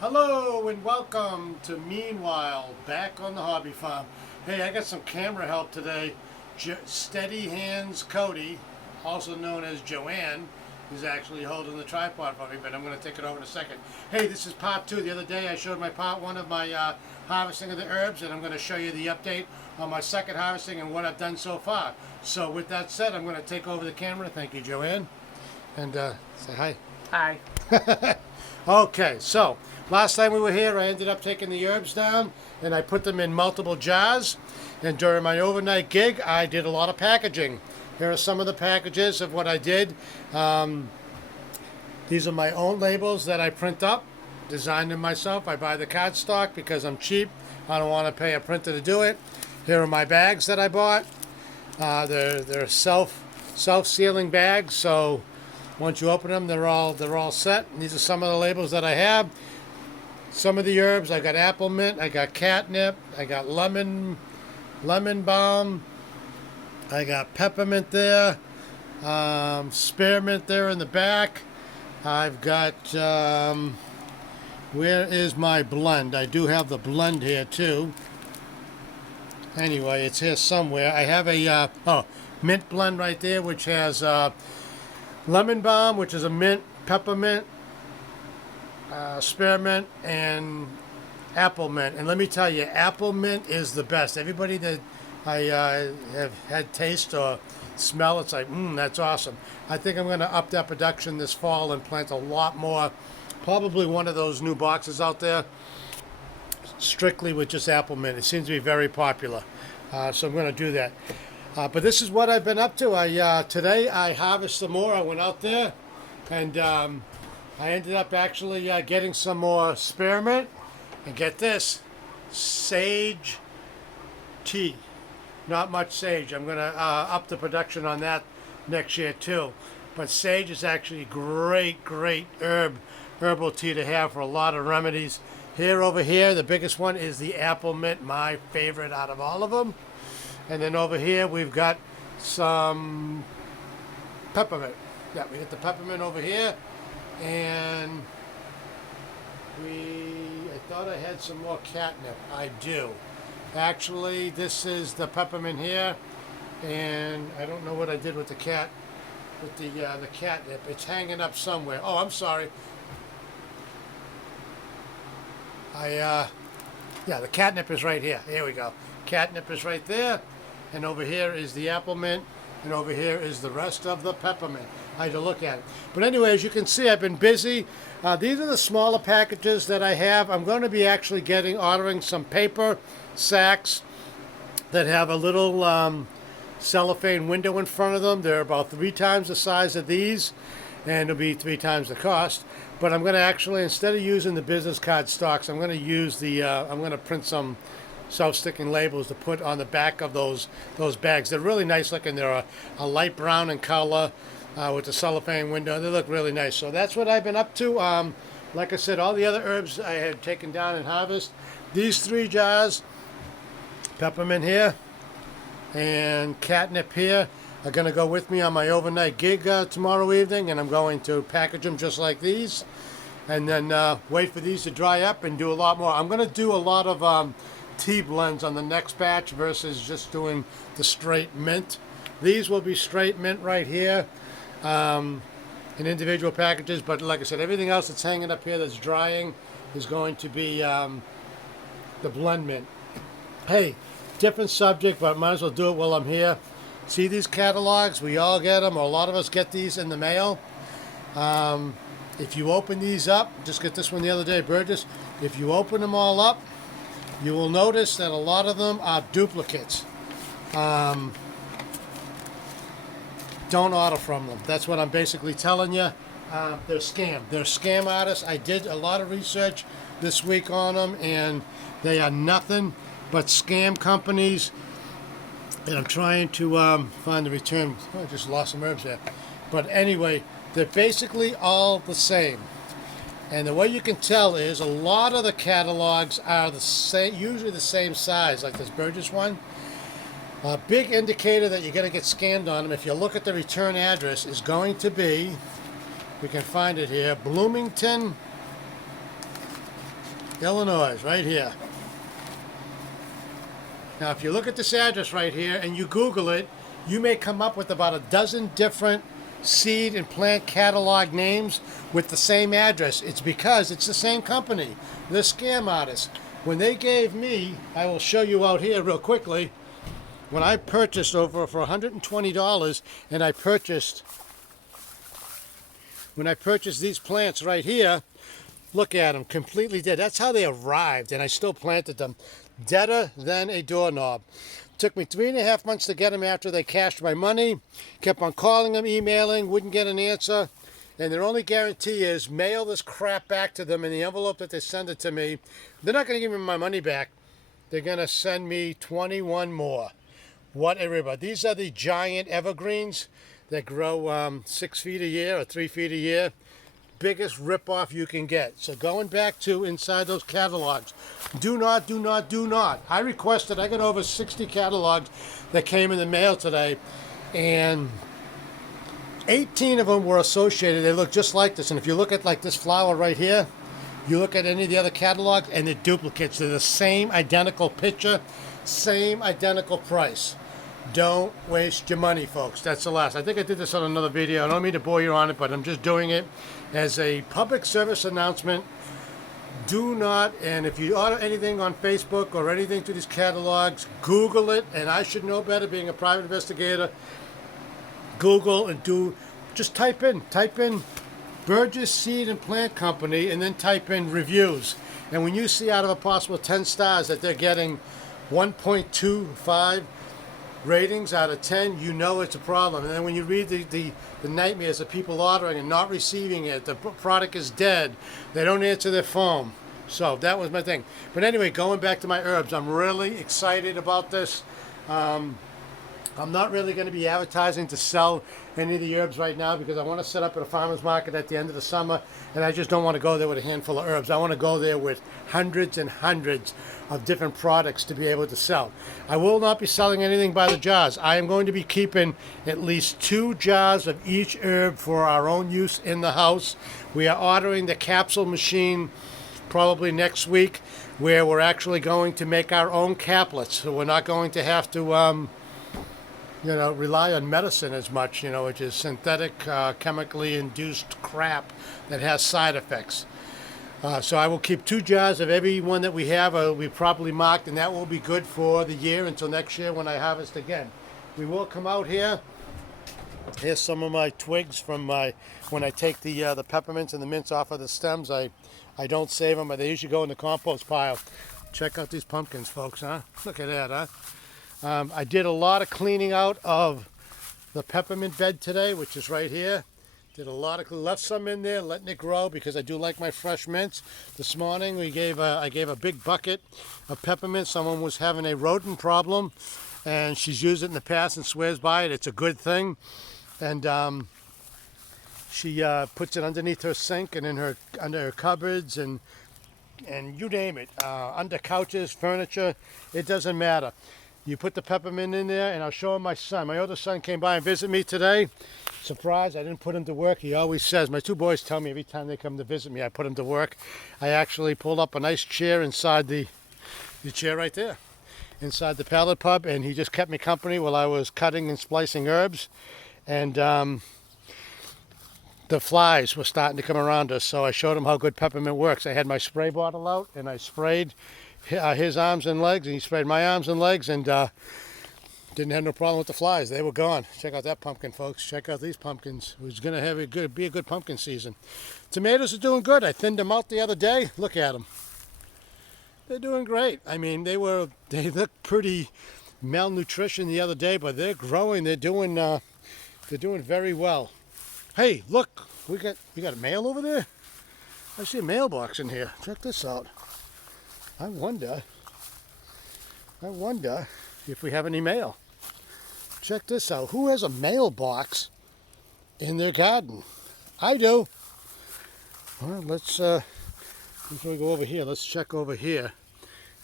Hello and welcome to Meanwhile, back on the hobby farm. Hey, I got some camera help today. Steady Hands Cody, also known as Joanne, is actually holding the tripod for me, but I'm going to take it over in a second. Hey, this is part two. The other day I showed my part one of my harvesting of the herbs, and I'm going to show you the update on my second harvesting and what I've done so far. So with that said, I'm going to take over the camera. Thank you, Joanne. And say hi. Hi. Okay, so last time we were here, I ended up taking the herbs down and I put them in multiple jars. And during my overnight gig, I did a lot of packaging. Here are some of the packages of what I did. These are my own labels that I print up, designed them myself. I buy the cardstock because I'm cheap. I don't want to pay a printer to do it. Here are my bags that I bought. They're self-sealing bags, so once you open them, they're all set. And these are some of the labels that I have. Some of the herbs, I got apple mint, I got catnip, I got lemon balm, I got peppermint there, spearmint there in the back. I've got, where is my blend? I do have the blend here too. Anyway, it's here somewhere. I have a mint blend right there, which has lemon balm, which is a mint, peppermint, spearmint, and apple mint. And let me tell you, apple mint is the best. Everybody that I have had taste or smell, it's like, that's awesome. I think I'm going to up that production this fall and plant a lot more. Probably one of those new boxes out there, strictly with just apple mint. It seems to be very popular. So I'm going to do that. But this is what I've been up to. Today I harvested some more. I went out there and I ended up actually getting some more spearmint. And get this, sage tea. Not much sage. I'm going to up the production on that next year too. But sage is actually great herbal tea to have for a lot of remedies. Over here, the biggest one is the apple mint, my favorite out of all of them. And then over here, we've got some peppermint. Yeah, we got the peppermint over here. And I thought I had some more catnip. I do. Actually, this is the peppermint here. And I don't know what I did with the catnip. It's hanging up somewhere. Oh, I'm sorry. The catnip is right here. Here we go. Catnip is right there. And over here is the apple mint. And over here is the rest of the peppermint. I had to look at it. But anyway, as you can see, I've been busy. These are the smaller packages that I have. I'm going to be actually ordering some paper sacks that have a little cellophane window in front of them. They're about 3 times the size of these, and it'll be 3 times the cost. But I'm going to actually, instead of using the business card stocks, I'm going to use I'm going to print some self-sticking labels to put on the back of those bags. They're really nice looking. They're a light brown in color with the cellophane window. They look really nice. So that's what I've been up to. Like I said, all the other herbs I had taken down and harvest. These 3 jars, peppermint here and catnip here, are going to go with me on my overnight gig tomorrow evening, and I'm going to package them just like these and then wait for these to dry up and do a lot more. I'm going to do a lot of tea blends on the next batch versus just doing the straight mint. These will be straight mint right here in individual packages, but like I said, everything else that's hanging up here that's drying is going to be the blend mint. Hey, different subject, but might as well do it while I'm here. See these catalogs? We all get them, or a lot of us get these in the mail. If you open these up, just get this one the other day, Burgess. If you open them all up, you will notice that a lot of them are duplicates. Don't order from them. That's what I'm basically telling you. They're scam. They're scam artists. I did a lot of research this week on them, and they are nothing but scam companies. And I'm trying to find the return. Oh, I just lost some herbs there. But anyway, they're basically all the same. And the way you can tell is a lot of the catalogs are the same, usually the same size, like this Burgess one. A big indicator that you're going to get scammed on them, if you look at the return address, is going to be, we can find it here, Bloomington, Illinois, right here. Now, if you look at this address right here and you Google it, you may come up with about a dozen different seed and plant catalog names with the same address. It's because it's the same company, the Scam Artist. When they gave me, I will show you out here real quickly, when I purchased over for $120, and when I purchased these plants right here, look at them, completely dead. That's how they arrived, and I still planted them. Deader than a doorknob. Took me 3.5 months to get them after they cashed my money. Kept on calling them, emailing, wouldn't get an answer. And their only guarantee is mail this crap back to them in the envelope that they send it to me. They're not going to give me my money back. They're going to send me 21 more. Whatever. These are the giant evergreens that grow 6 feet a year or 3 feet a year. Biggest rip-off you can get. So going back to inside those catalogs, do not. I requested, I got over 60 catalogs that came in the mail today, and 18 of them were associated. They look just like this. And if you look at like this flower right here, you look at any of the other catalogs, and they're duplicates. They're the same identical picture, same identical price. Don't waste your money, folks. That's the last. I think I did this on another video. I don't mean to bore you on it, but I'm just doing it as a public service announcement. Do not, and if you order anything on Facebook or anything through these catalogs, Google it, and I should know better being a private investigator. Google and just type in Burgess Seed and Plant Company, and then type in reviews. And when you see out of a possible 10 stars that they're getting 1.25 ratings out of 10, you know it's a problem. And then when you read the nightmares of people ordering and not receiving it, the product is dead, they don't answer their phone. So that was my thing. But anyway, going back to my herbs, I'm really excited about this. I'm not really going to be advertising to sell any of the herbs right now because I want to set up at a farmer's market at the end of the summer, and I just don't want to go there with a handful of herbs. I want to go there with hundreds and hundreds of different products to be able to sell. I will not be selling anything by the jars. I am going to be keeping at least 2 jars of each herb for our own use in the house. We are ordering the capsule machine probably next week, where we're actually going to make our own caplets. So we're not going to have to rely on medicine as much, which is synthetic, chemically induced crap that has side effects. So I will keep 2 jars of every one that we have. Will be properly marked, and that will be good for the year until next year when I harvest again. We will come out here. Here's some of my twigs from when I take the peppermints and the mints off of the stems. I don't save them, but they usually go in the compost pile. Check out these pumpkins, folks, huh? Look at that, huh? I did a lot of cleaning out of the peppermint bed today, which is right here. Left some in there, letting it grow because I do like my fresh mints. This morning I gave a big bucket of peppermint. Someone was having a rodent problem, and she's used it in the past and swears by it. It's a good thing, and she puts it underneath her sink and under her cupboards and you name it, under couches, furniture. It doesn't matter. You put the peppermint in there, and I'll show my son. My older son came by and visited me today. Surprise, I didn't put him to work. He always says, my 2 boys tell me every time they come to visit me, I put him to work. I actually pulled up a nice chair inside the chair right there, inside the pallet pub, and he just kept me company while I was cutting and splicing herbs. And the flies were starting to come around us, so I showed him how good peppermint works. I had my spray bottle out, and I sprayed his arms and legs, and he sprayed my arms and legs, and didn't have no problem with the flies. They were gone. Check out that pumpkin, folks. Check out these pumpkins. It was going to be a good pumpkin season. Tomatoes are doing good. I thinned them out the other day. Look at them. They're doing great. I mean, they looked pretty malnutrition the other day, but they're growing. They're doing very well. Hey, look, you got a mail over there? I see a mailbox in here. Check this out. I wonder if we have any mail. Check this out. Who has a mailbox in their garden? I do. Well, before we go over here, let's check over here.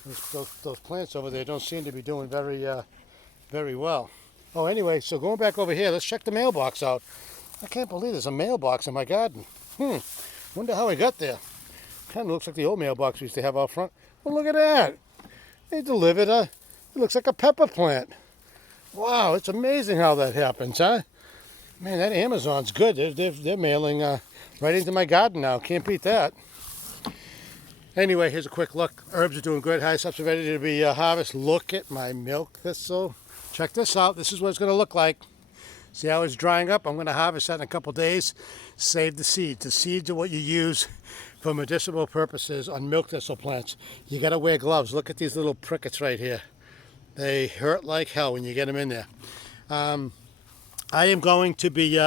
Those plants over there don't seem to be doing very well. Oh, anyway, so going back over here, let's check the mailbox out. I can't believe there's a mailbox in my garden. Wonder how I got there. Kind of looks like the old mailbox we used to have out front. Well, look at that. They delivered it looks like a pepper plant. Wow, it's amazing how that happens, huh? Man, that Amazon's good. They're mailing right into my garden now. Can't beat that. Anyway, here's a quick look. Herbs are doing good. Hyssop's are ready to be harvested. Look at my milk thistle. Check this out. This is what it's going to look like. See how it's drying up? I'm going to harvest that in a couple days. Save the seeds. The seeds are what you use for medicinal purposes on milk thistle plants. You got to wear gloves. Look at these little prickets right here. They hurt like hell when you get them in there. I am going to be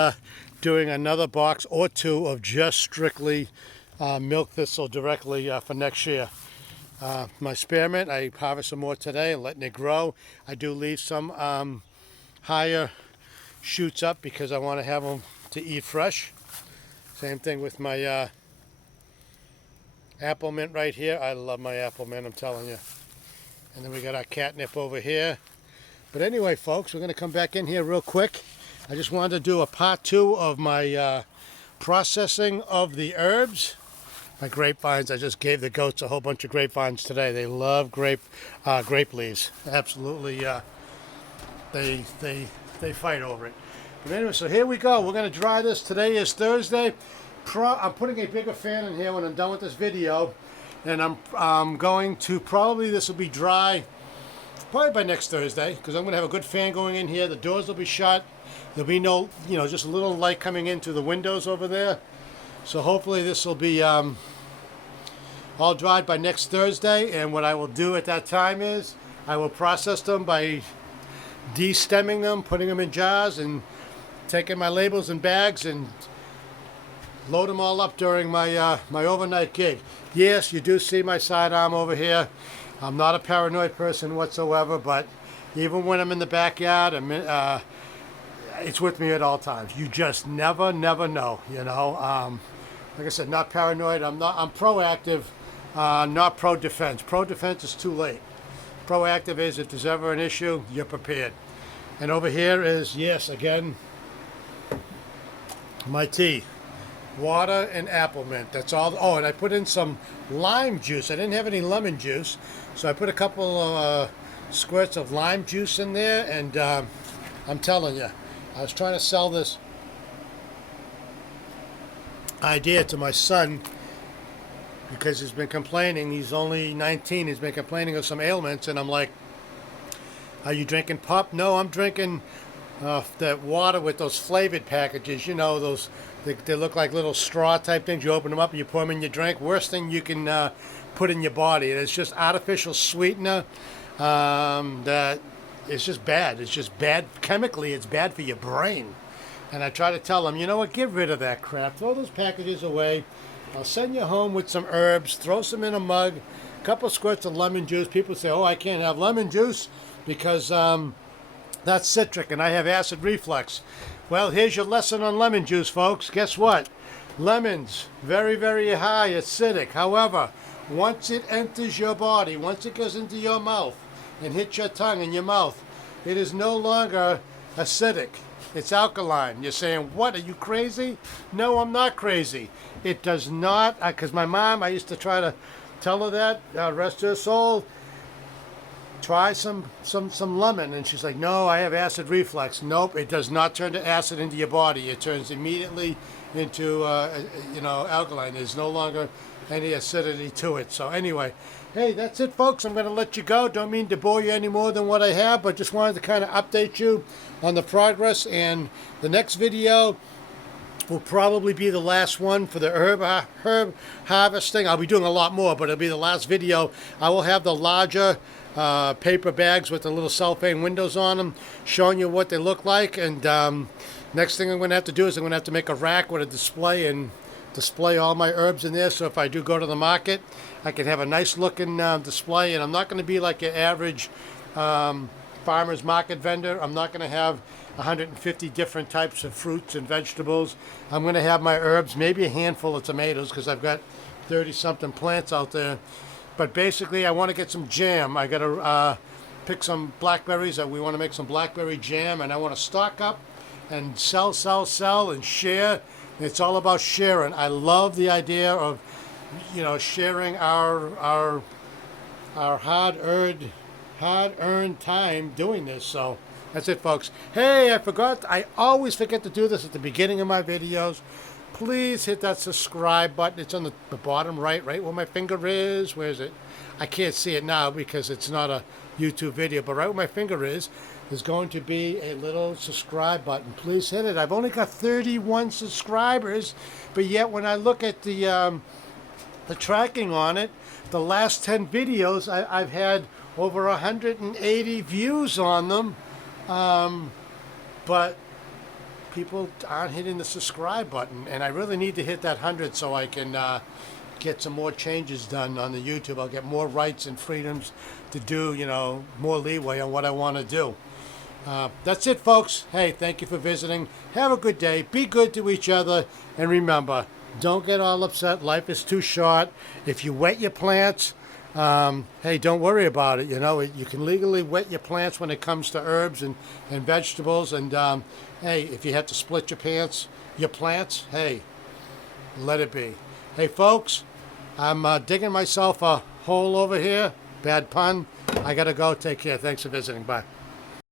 doing another box or two of just strictly milk thistle directly for next year. My spearmint, I harvest some more today and letting it grow. I do leave some higher shoots up because I want to have them to eat fresh. Same thing with my apple mint right here. I love my apple mint, I'm telling you. And then we got our catnip over here. But anyway, folks, we're going to come back in here real quick. I just wanted to do a part 2 of my processing of the herbs. My grapevines, I just gave the goats a whole bunch of grapevines today. They love grape leaves. Absolutely, they fight over it. But anyway, so here we go. We're going to dry this. Today is Thursday. I'm putting a bigger fan in here when I'm done with this video. And I'm going to, probably this will be dry probably by next Thursday, because I'm going to have a good fan going in here. The doors will be shut. There'll be no, just a little light coming into the windows over there. So hopefully this will be all dried by next Thursday. And what I will do at that time is I will process them by de-stemming them, putting them in jars, and taking my labels and bags and load them all up during my my overnight gig. Yes, you do see my sidearm over here. I'm not a paranoid person whatsoever, but even when I'm in the backyard, it's with me at all times. You just never know, Like I said, not paranoid. I'm proactive, not pro-defense. Pro-defense is too late. Proactive is if there's ever an issue, you're prepared. And over here is, yes, again, my tea. Water and apple mint. That's all. Oh, and I put in some lime juice. I didn't have any lemon juice, so I put a couple of squirts of lime juice in there, and I'm telling you, I was trying to sell this idea to my son because he's been complaining. He's only 19. He's been complaining of some ailments, and I'm like, are you drinking pop? No, I'm drinking that water with those flavored packages. Those they look like little straw type things. You open them up and you pour them in your drink. Worst thing you can put in your body. And it's just artificial sweetener that it's just bad. It's just bad chemically. It's bad for your brain. And I try to tell them, you know what? Get rid of that crap. Throw those packages away. I'll send you home with some herbs. Throw some in a mug. A couple squirts of lemon juice. People say, oh, I can't have lemon juice because that's citric and I have acid reflux. Well, here's your lesson on lemon juice, folks. Guess what? Lemons, very, very high acidic. However, once it enters your body, once it goes into your mouth and hits your tongue and your mouth, it is no longer acidic. It's alkaline. You're saying, what, are you crazy? No, I'm not crazy. It does not, because my mom, I used to try to tell her that, rest her soul, try some lemon, and she's like, no, I have acid reflux. Nope, it does not turn to acid into your body. It turns immediately into alkaline. There's no longer any acidity to it. So anyway, hey, that's it, folks. I'm going to let you go. Don't mean to bore you any more than what I have, but just wanted to kind of update you on the progress. And the next video will probably be the last one for the herb harvesting. I'll be doing a lot more, but it'll be the last video. I will have the larger paper bags with the little cellophane windows on them, showing you what they look like. And next thing I'm going to have to do is I'm going to have to make a rack with a display and display all my herbs in there. So if I do go to the market, I can have a nice looking display. And I'm not going to be like your average farmer's market vendor. I'm not going to have 150 different types of fruits and vegetables. I'm going to have my herbs, maybe a handful of tomatoes because I've got 30 something plants out there. But basically, I want to get some jam. I got to pick some blackberries. We want to make some blackberry jam, and I want to stock up and sell, and share. It's all about sharing. I love the idea of you know, sharing our hard-earned time doing this. So that's it, folks. Hey, I forgot. I always forget to do this at the beginning of my videos. Please hit that subscribe button. It's on the bottom right where my finger is. Where is it? I can't see it now because it's not a YouTube video, but right where my finger is, there's going to be a little subscribe button. Please hit it. I've only got 31 subscribers, but yet when I look at the tracking on it, the last 10 videos, I've had over 180 views on them, but people aren't hitting the subscribe button, and I really need to hit that 100 so I can get some more changes done on the YouTube. I'll get more rights and freedoms to do, you know, more leeway on what I want to do. That's it, folks. Hey, thank you for visiting. Have a good day. Be good to each other, and remember, don't get all upset. Life is too short. If you wet your plants, hey, don't worry about it. You know, you can legally wet your plants when it comes to herbs and vegetables. And hey, if you have to split your plants, hey, let it be. Hey, folks, I'm digging myself a hole over here. Bad pun. I got to go. Take care. Thanks for visiting. Bye.